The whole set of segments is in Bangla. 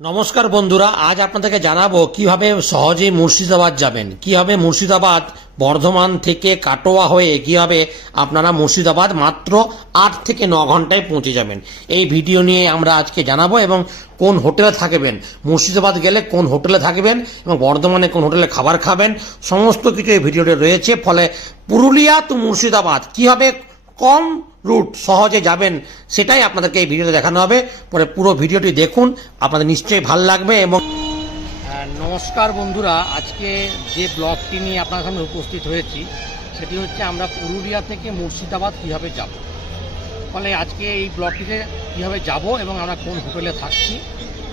নমস্কার বন্ধুরা, আজ আপনাদেরকে জানাবো কিভাবে সহজেই মুর্শিদাবাদ যাবেন। কিভাবে মুর্শিদাবাদ বর্ধমান থেকে কাটোয়া হয়ে কিভাবে আপনারা মুর্শিদাবাদ মাত্র 8 থেকে 9 ঘন্টায় পৌঁছে যাবেন, এই ভিডিও নিয়ে আমরা আজকে জানাবো। এবং কোন হোটেলে থাকবেন, মুর্শিদাবাদ গেলে কোন হোটেলে থাকবেন এবং বর্ধমানে কোন হোটেলে খাবার খাবেন, সমস্ত কিছু এই ভিডিওতে রয়েছে। ফলে পুরুলিয়া টু মুর্শিদাবাদ কিভাবে কম রুট সহজে যাবেন সেটাই আপনাদেরকে এই ভিডিওতে দেখানো হবে। পরে পুরো ভিডিওটি দেখুন, আপনাদের নিশ্চয়ই ভালো লাগবে। এবং নমস্কার বন্ধুরা, আজকে যে ব্লগটি নিয়ে আপনার সামনে উপস্থিত হয়েছি সেটি হচ্ছে আমরা পুরুলিয়া থেকে মুর্শিদাবাদ কিভাবে যাব। ফলে আজকে এই ব্লগটিতে কিভাবে যাব এবং আমরা কোন হোটেলে থাকছি,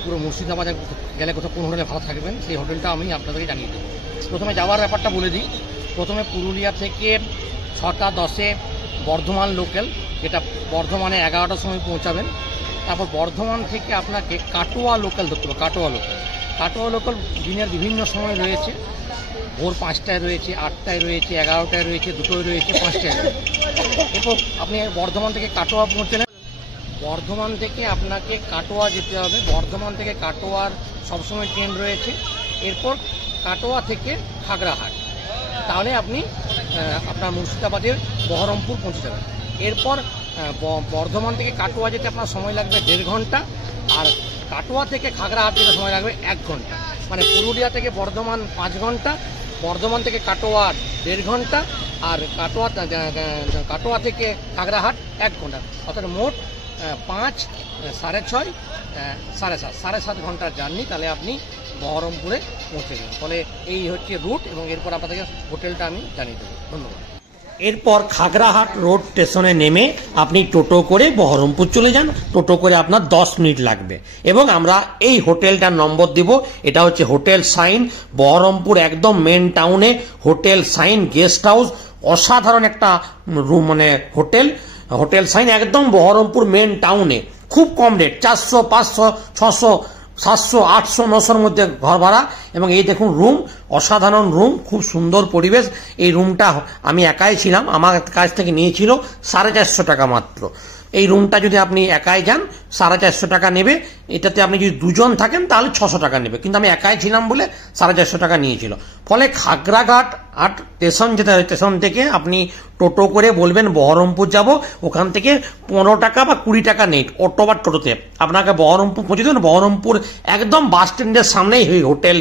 পুরো মুর্শিদাবাদে গেলে কোথাও কোন হোটেলে ভালো থাকবেন সেই হোটেলটা আমি আপনাদেরকে জানিয়ে দেবো। প্রথমে যাওয়ার ব্যাপারটা বলে দিই। প্রথমে পুরুলিয়া থেকে 6টা 10-এ বর্ধমান লোকাল, যেটা বর্ধমানে 11টার সময় পৌঁছাবেন। তারপর বর্ধমান থেকে আপনাকে কাটোয়া লোকাল ধরতে হবে। কাটোয়া লোকাল দিনের বিভিন্ন সময় রয়েছে, ভোর 5টায় রয়েছে, 8টায় রয়েছে, 11টায় রয়েছে, 2টোয় রয়েছে, 5টায় রয়েছে। এরপর আপনি বর্ধমান থেকে কাটোয়া পৌঁছলেন। বর্ধমান থেকে আপনাকে কাটোয়া যেতে হবে। বর্ধমান থেকে কাটোয়ার সবসময় ট্রেন রয়েছে। এরপর কাটোয়া থেকে খাগড়াহাট, তাহলে আপনি আপনার মুর্শিদাবাদের বহরমপুর পৌঁছে যাবেন। এরপর বর্ধমান থেকে কাটোয়া যেতে আপনার সময় লাগবে 1.5 ঘন্টা, আর কাটোয়া থেকে খাগড়াহাট যেতে সময় লাগবে 1 ঘন্টা। মানে পুরুলিয়া থেকে বর্ধমান 5 ঘন্টা, বর্ধমান থেকে কাটোয়া 1.5 ঘন্টা, আর কাটোয়া থেকে খাগড়াহাট 1 ঘন্টা। অর্থাৎ মোট 5, 6.5, 7.5 ঘন্টার জার্নি। তাহলে আপনি বহরমপুরে পৌঁছে যাবেন। ফলে এই হচ্ছে রুট, এবং এরপর আপনাদেরকে হোটেলটা আমি জানিয়ে দেবো। ধন্যবাদ। এরপর খাগড়াহাট রোড স্টেশনে নেমে আপনি টোটো করে বহরমপুর চলে যান। টোটো করে আপনার 10 মিনিট লাগবে। এবং আমরা এই হোটেলটার নম্বর দিব। এটা হচ্ছে হোটেল সাইন, বহরমপুর একদম মেন টাউনে হোটেল সাইন গেস্ট হাউস। অসাধারণ একটা রুম, মানে হোটেল সাইন একদম বহরমপুর মেন টাউনে। খুব কম রেট, 400, 500, 600, 700, 800, 900-র মধ্যে ঘর ভাড়া। এবং এই দেখুন রুম, অসাধারণ রুম, খুব সুন্দর পরিবেশ। এই রুমটা আমি একাই ছিলাম, আমার কাছ থেকে নিয়েছিল 450 টাকা মাত্র। এই রুমটা যদি আপনি একাই যান 450 টাকা নেবে। এটাতে আপনি যদি দুজন থাকেন তাহলে 600 টাকা নেবে, কিন্তু আমি একাই ছিলাম বলে 450 টাকা নিয়েছিল। ফলে খাগড়াঘাট স্টেশন স্টেশন থেকে আপনি টোটো করে বলবেন বহরমপুর যাব, ওখান থেকে 15 টাকা বা 20 টাকা নেই অটো বা টোটোতে আপনাকে বহরমপুর পৌঁছে দেবেন। বহরমপুর একদম বাস স্ট্যান্ডের সামনেই হোটেল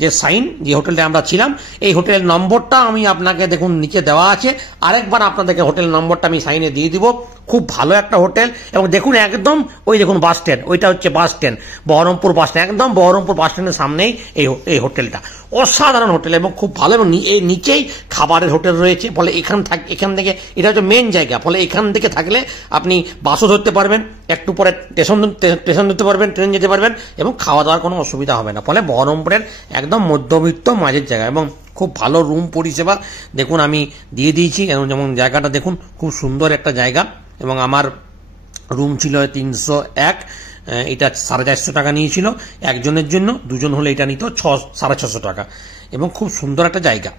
যে সাইন, যে হোটেলটা আমরা ছিলাম। এই হোটেলের নম্বরটা আমি আপনাকে দেখুন নিচে দেওয়া আছে। আরেকবার আপনাদেরকে হোটেল নম্বরটা আমি সাইনে দিয়ে দিব। খুব ভালো একটা হোটেল। এবং দেখুন একদম ওই দেখুন বাস স্ট্যান্ড, ওইটা হচ্ছে bus stand, Baharampur bus stand, একদম বহরমপুর বাস স্ট্যান্ডের সামনেই এই হোটেলটা। অসাধারণ হোটেল এবং খুব ভালো। এবং এই নিচেই খাবারের হোটেল রয়েছে। ফলে এখান থেকে এটা হচ্ছে মেন জায়গা। ফলে এখান থেকে থাকলে আপনি বাসও ধরতে পারবেন, একটু পরে স্টেশন ধরতে পারবেন, ট্রেন যেতে পারবেন, এবং খাওয়া দাওয়ার কোনো অসুবিধা হবে না। ফলে বহরমপুরের একদম মধ্যবিত্ত মাঝের জায়গা, এবং খুব ভালো রুম পরিষেবা দেখুন আমি দিয়ে দিয়েছি। যেমন জায়গাটা দেখুন, খুব সুন্দর একটা জায়গা। এবং আমার রুম ছিল 301, এটা 450 টাকা নিয়েছিল একজনের জন্য। দুজন হলে এটা নিত 650 টাকা। এবং খুব সুন্দর একটা জায়গা।